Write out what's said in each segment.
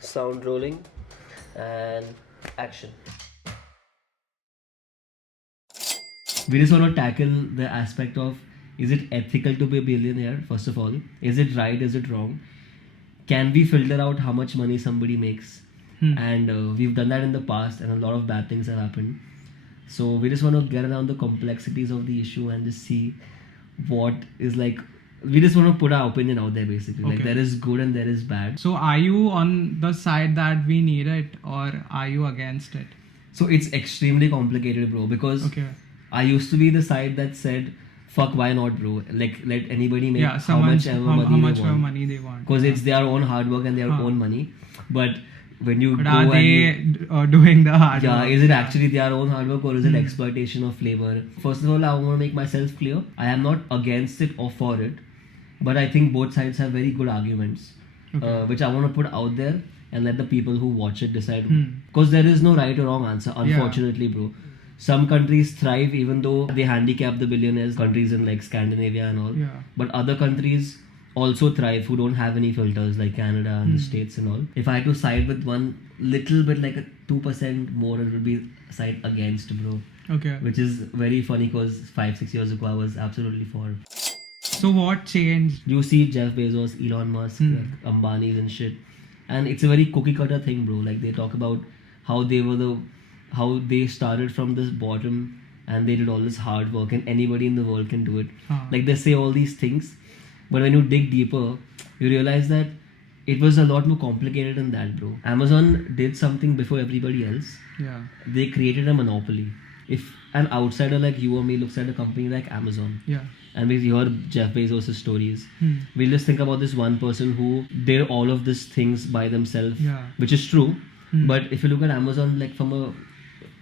sound rolling, and action. We just want to tackle the aspect of, is it ethical to be a billionaire? First of all, is it right? Is it wrong? Can we filter out how much money somebody makes? And we've done that in the past, and a lot of bad things have happened. So we just want to get around the complexities of the issue and just see what is like. We just want to put our opinion out there, basically. Like, Okay. there is good and there is bad. So are you on the side that we need it, or are you against it? So it's extremely complicated, bro, because Okay. I used to be the side that said, fuck, why not, bro? Like, let anybody make Yeah, how someone much ever how money much they want. money they want. Because Yeah. it's their own hard work and their Huh. own money. But when you But go are and they doing the hard yeah, work? is it actually their own hard work, or is it Hmm. exploitation of labor? First of all, I want to make myself clear. I am not against it or for it, but I think both sides have very good arguments, Okay. which I want to put out there and let the people who watch it decide. Hmm. Because there is no right or wrong answer, unfortunately, bro. Some countries thrive even though they handicap the billionaires, countries in like Scandinavia and all. Yeah. But other countries also thrive who don't have any filters, like Canada and the States and all. If I had to side with one little bit, like a 2% more, it would be side against, bro. Okay. Which is very funny because 5-6 years ago I was absolutely for. So what changed? You see Jeff Bezos, Elon Musk, like Ambani's and shit, and it's a very cookie cutter thing, bro. Like, they talk about how they started from this bottom and they did all this hard work, and anybody in the world can do it. Like, they say all these things, but when you dig deeper, you realize that it was a lot more complicated than that, bro. Amazon did something before everybody else. Yeah. They created a monopoly. If an outsider like you or me looks at a company like Amazon, Yeah. and we hear Jeff Bezos' stories, Hmm. we'll just think about this one person who did all of these things by themselves, Yeah. which is true. Hmm. But if you look at Amazon like from a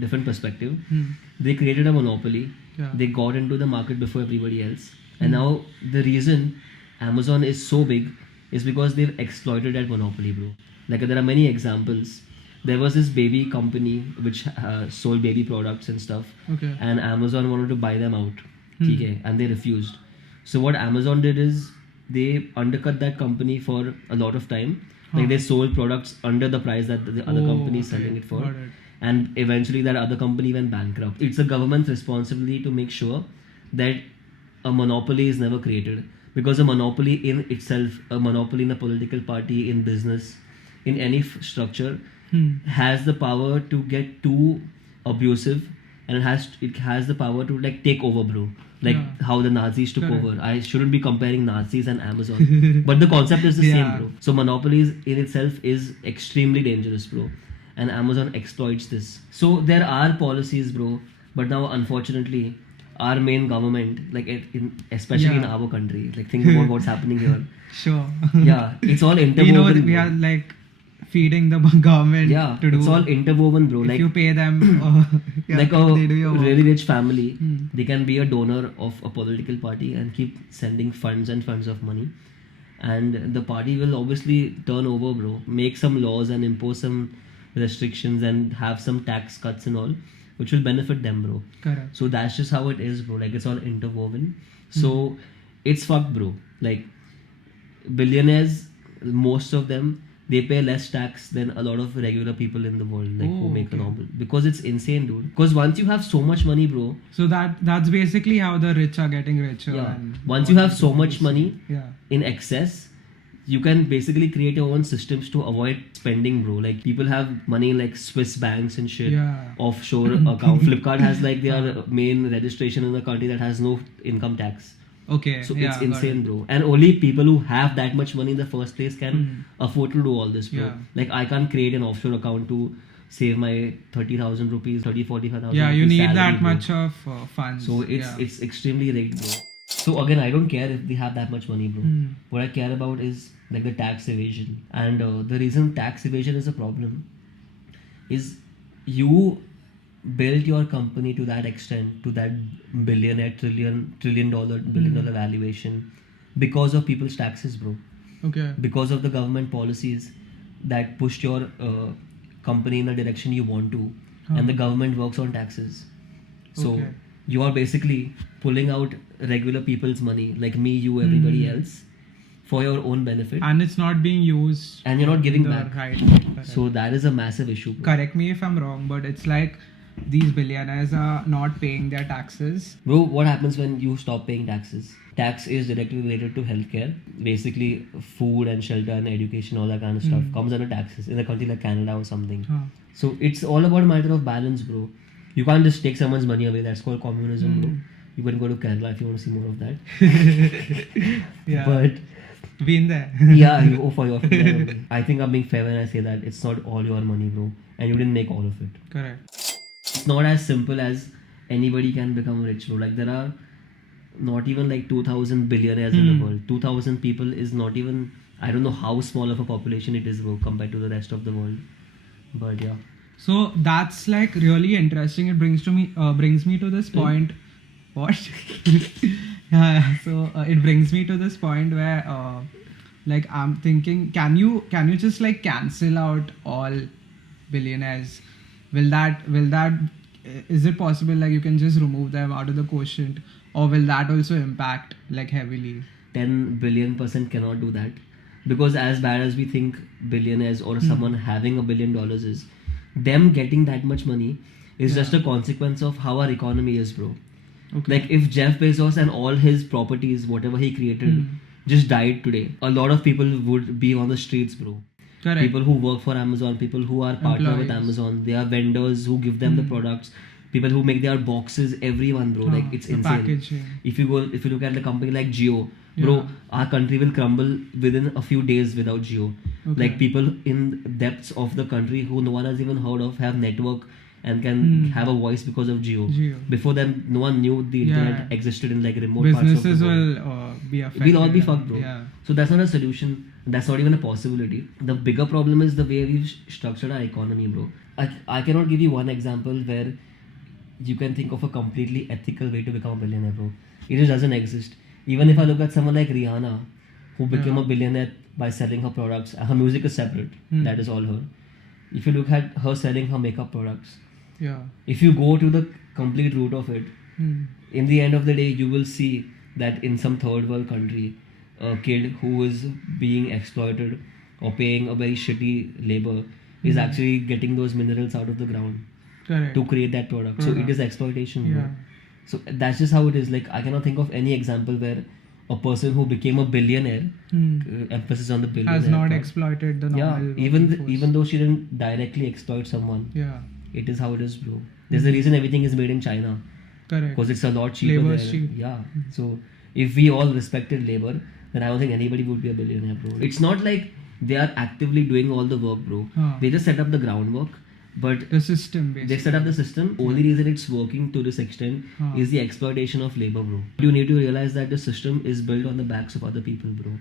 different perspective, Hmm. they created a monopoly. Yeah. They got into the market before everybody else. And now the reason Amazon is so big is because they've exploited that monopoly, bro. Like, there are many examples. There was this baby company which sold baby products and stuff, Okay. and Amazon wanted to buy them out. Okay, and they refused. So what Amazon did is they undercut that company for a lot of time. Like, they sold products under the price that the other company is selling it for. Got it. And eventually that other company went bankrupt. It's the government's responsibility to make sure that a monopoly is never created, because a monopoly in itself, a monopoly in a political party, in business, in any structure, has the power to get too abusive, and it has the power to like take over, bro. Like how the Nazis took Correct. over. I shouldn't be comparing Nazis and Amazon, but the concept is the same, bro. So monopolies in itself is extremely dangerous, bro, and Amazon exploits this. So there are policies, bro, but now unfortunately our main government, like especially in our country, like think about what's happening here. Sure. Yeah, it's all We interwoven. know that we bro. are like feeding the government Yeah, to do. it's all interwoven, bro. If Like, you pay them, yeah, like they do a your work. really rich family, they can be a donor of a political party and keep sending funds and funds of money, and the party will obviously turn over, bro. Make some laws and impose some restrictions and have some tax cuts and all, which will benefit them, bro. Correct. So that's just how it is, bro. Like, it's all interwoven. So it's fucked, bro. Like, billionaires, most of them, they pay less tax than a lot of regular people in the world, like who Oh, make a okay. normal. Because it's insane, dude. Because once you have so much money, bro. So that's basically how the rich are getting richer. Yeah. And Once you have so much money yeah. in excess, you can basically create your own systems to avoid spending, bro. Like, people have money in like Swiss banks and shit. Yeah. Offshore account. Flipkart has like their main registration in the country that has no income tax. Okay. So yeah, it's got insane, it. bro. And only people who have that much money in the first place can afford to do all this, bro. Yeah. Like, I can't create an offshore account to save my 30,000 rupees, 45,000. Yeah, you need salary, that bro. much of funds. So yeah. it's extremely rigged, bro. So again, I don't care if they have that much money, bro. What I care about is like the tax evasion. And the reason tax evasion is a problem is you build your company to that extent, to that trillion dollar valuation, because of people's taxes, bro. Okay. Because of the government policies that pushed your company in the direction you want to, and the government works on taxes. So Okay. you are basically pulling out regular people's money, like me, you, everybody else, for your own benefit, And it's not being used. and you're not giving in the back. right way. Correct. So that is a massive issue, bro. Correct me if I'm wrong, but it's like these billionaires are not paying their taxes. Bro, what happens when you stop paying taxes? Tax is directly related to healthcare. Basically, food and shelter and education, all that kind of stuff comes under taxes in a country like Canada or something. Huh. So it's all about a matter of balance, bro. You can't just take someone's money away. That's called communism, bro. You can go to Kerala if you want to see more of that. Yeah. But Been there. yeah, you owe for your food. I think I'm being fair when I say that it's not all your money, bro, and you didn't make all of it. Correct. It's not as simple as anybody can become rich, bro. Like there are not even like 2,000 billionaires in the world. 2,000 people is not even, I don't know how small of a population it is, bro, compared to the rest of the world. But yeah. So that's like really interesting. It brings me to this point. What? Yeah. So it brings me to this point where like I'm thinking, can you just like cancel out all billionaires? Will that is it possible like you can just remove them out of the quotient, or will that also impact like heavily? 10 billion% cannot do that, because as bad as we think billionaires or someone having $1 billion is, them getting that much money is just a consequence of how our economy is, bro. Okay. Like if Jeff Bezos and all his properties, whatever he created, just died today, a lot of people would be on the streets, bro. Correct. People who work for Amazon, people who are partner with Employees. Amazon, they are vendors who give them the products, people who make their boxes, everyone, bro. Like it's the insane. packaging. If you look at the company like Jio, bro, our country will crumble within a few days without Jio. Okay. Like people in depths of the country who no one has even heard of have network and can have a voice because of Jio. Before then, no one knew the internet existed in like remote Businesses parts of the world. will be affected. We'll all be fucked, bro. Yeah. So that's not a solution. That's not even a possibility. The bigger problem is the way we've structured our economy, bro. I cannot give you one example where you can think of a completely ethical way to become a billionaire, bro. It just doesn't exist. Even if I look at someone like Rihanna, who became a billionaire by selling her products, her music is separate. That is all her. If you look at her selling her makeup products, if you go to the complete root of it, in the end of the day, you will see that in some third world country, a kid who is being exploited or paying a very shitty labor is actually getting those minerals out of the ground to create that product. So it is exploitation. Yeah. So that's just how it is. Like I cannot think of any example where a person who became a billionaire, emphasis on the billionaire, has not part, exploited the normal. even though she didn't directly exploit someone, it is how it is, bro. There's a reason everything is made in China, Correct. because it's a lot cheaper Labor there. is cheap. Yeah. So if we all respected labor, then I don't think anybody would be a billionaire, bro. It's not like they are actively doing all the work, bro. They just set up the groundwork, but The system basically. they set up the system. Only reason it's working to this extent is the exploitation of labor, bro. You need to realize that the system is built on the backs of other people, bro.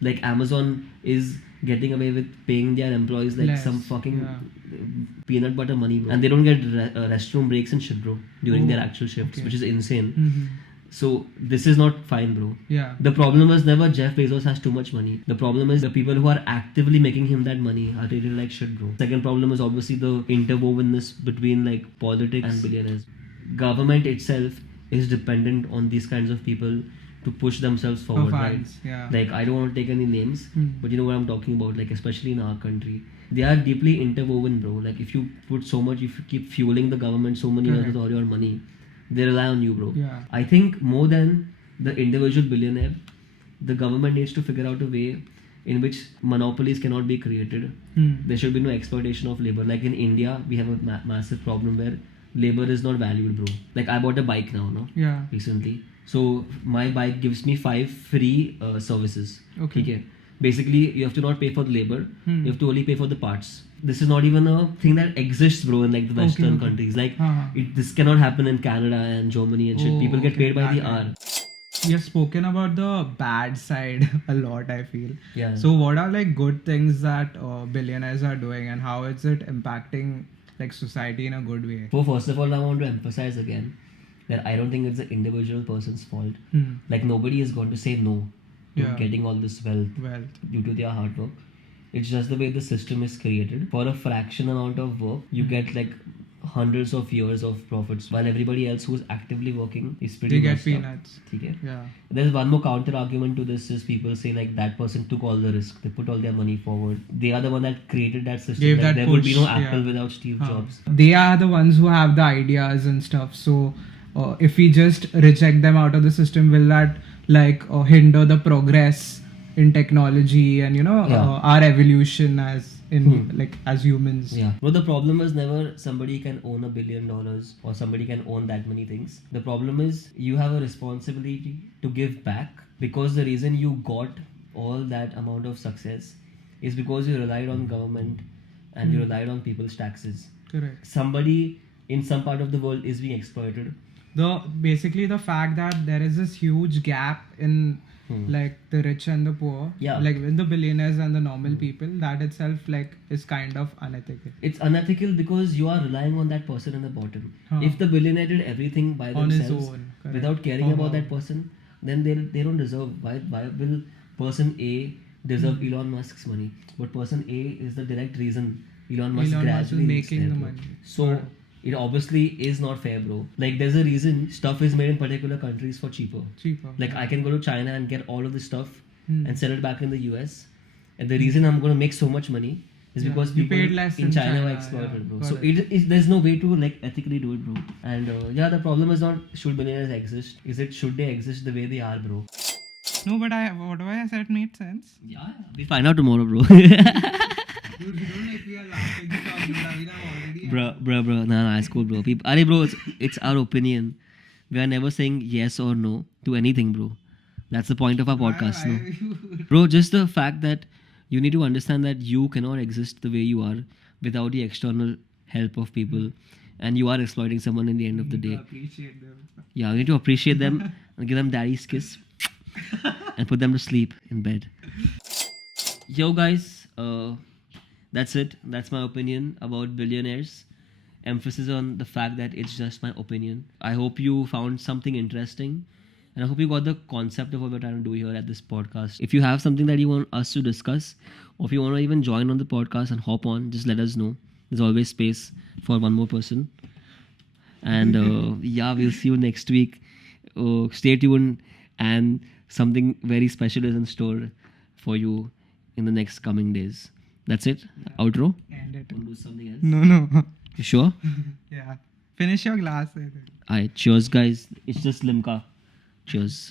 Like Amazon is getting away with paying their employees like Less, some fucking peanut butter money, bro. And they don't get restroom breaks and shit, bro, during their actual shifts, which is insane. So this is not fine, bro. Yeah. The problem was never Jeff Bezos has too much money. The problem is the people who are actively making him that money are treated like shit, bro. Second problem is obviously the interwovenness between like politics and billionaires. Government itself is dependent on these kinds of people to push themselves forward, right? funds, yeah. Like I don't want to take any names, but you know what I'm talking about. Like especially in our country, they are deeply interwoven, bro. Like if you put so much, if you keep fueling the government so many years with all your money, they rely on you, bro. Yeah. I think more than the individual billionaire, the government needs to figure out a way in which monopolies cannot be created. There should be no exploitation of labor. Like in India, we have a massive problem where labor is not valued, bro. Like I bought a bike now, no? Yeah. Recently. So my bike gives me 5 free services. Okay. Basically, you have to not pay for the labor. You have to only pay for the parts. This is not even a thing that exists, bro, in like the Western countries. Like this cannot happen in Canada and Germany and shit. People get paid by the hour. We have spoken about the bad side a lot, I feel. Yeah. So what are like good things that billionaires are doing, and how is it impacting like society in a good way? So first of all, I want to emphasize again that I don't think it's the individual person's fault. Like nobody is going to say no to getting all this wealth due to their hard work. It's just the way the system is created. For a fraction amount of work, you get like hundreds of years of profits, while everybody else who's actively working is pretty They get messed up. peanuts. Okay? Yeah. There's one more counter argument to this is people say like that person took all the risk. They put all their money forward. They are the one that created that system. Gave Like, that there would be push, no Apple yeah. without Steve Jobs. They are the ones who have the ideas and stuff. So if we just reject them out of the system, will that like hinder the progress in technology and Yeah. our evolution as in like as humans? Yeah. But the problem is never somebody can own $1 billion or somebody can own that many things. The problem is you have a responsibility to give back, because the reason you got all that amount of success is because you relied on government and you relied on people's taxes. Correct. Somebody in some part of the world is being exploited. Basically the fact that there is this huge gap in like the rich and the poor, Yeah. like with the billionaires and the normal people, that itself like is kind of unethical. It's unethical because you are relying on that person in the bottom. Huh. If the billionaire did everything by On his themselves own, correct. without caring about Wow. that person, then they don't deserve. Why will person A deserve Elon Musk's money? But person A is the direct reason Elon Musk Elon Musk is gradually reached making there, the bro. money. So Correct. it obviously is not fair, bro. Like there's a reason stuff is made in particular countries for cheaper. Cheaper. Like I can go to China and get all of this stuff and sell it back in the US. And the Hmm. reason I'm going to make so much money is Yeah, because you people paid less in in China were China, exploited, yeah, bro. got So it. there's no way to like ethically do it, bro. And yeah, the problem is not should billionaires exist. Is it should they exist the way they are, bro? No, but whatever I said made sense. Yeah, we'll find out tomorrow, bro. Dude, you don't make me a laughing stock, dude. I mean, I'm already. bro. Nah, it's cool, bro. Bro, it's our opinion. We are never saying yes or no to anything, bro. That's the point of our podcast, no? Bro, just the fact that you need to understand that you cannot exist the way you are without the external help of people, and you are exploiting someone in the end of the day. Appreciate them. Yeah, you need to appreciate them and give them daddy's kiss and put them to sleep in bed. Yo, guys, that's it. That's my opinion about billionaires. Emphasis on the fact that it's just my opinion. I hope you found something interesting. And I hope you got the concept of what we're trying to do here at this podcast. If you have something that you want us to discuss, or if you want to even join on the podcast and hop on, just let us know. There's always space for one more person. And yeah, we'll see you next week. Stay tuned, and something very special is in store for you in the next coming days. That's it. Outro. End it. Want to do something else? No. You sure? Yeah. Finish your glass. I think. Alright. Cheers, guys. It's just Limca. Cheers.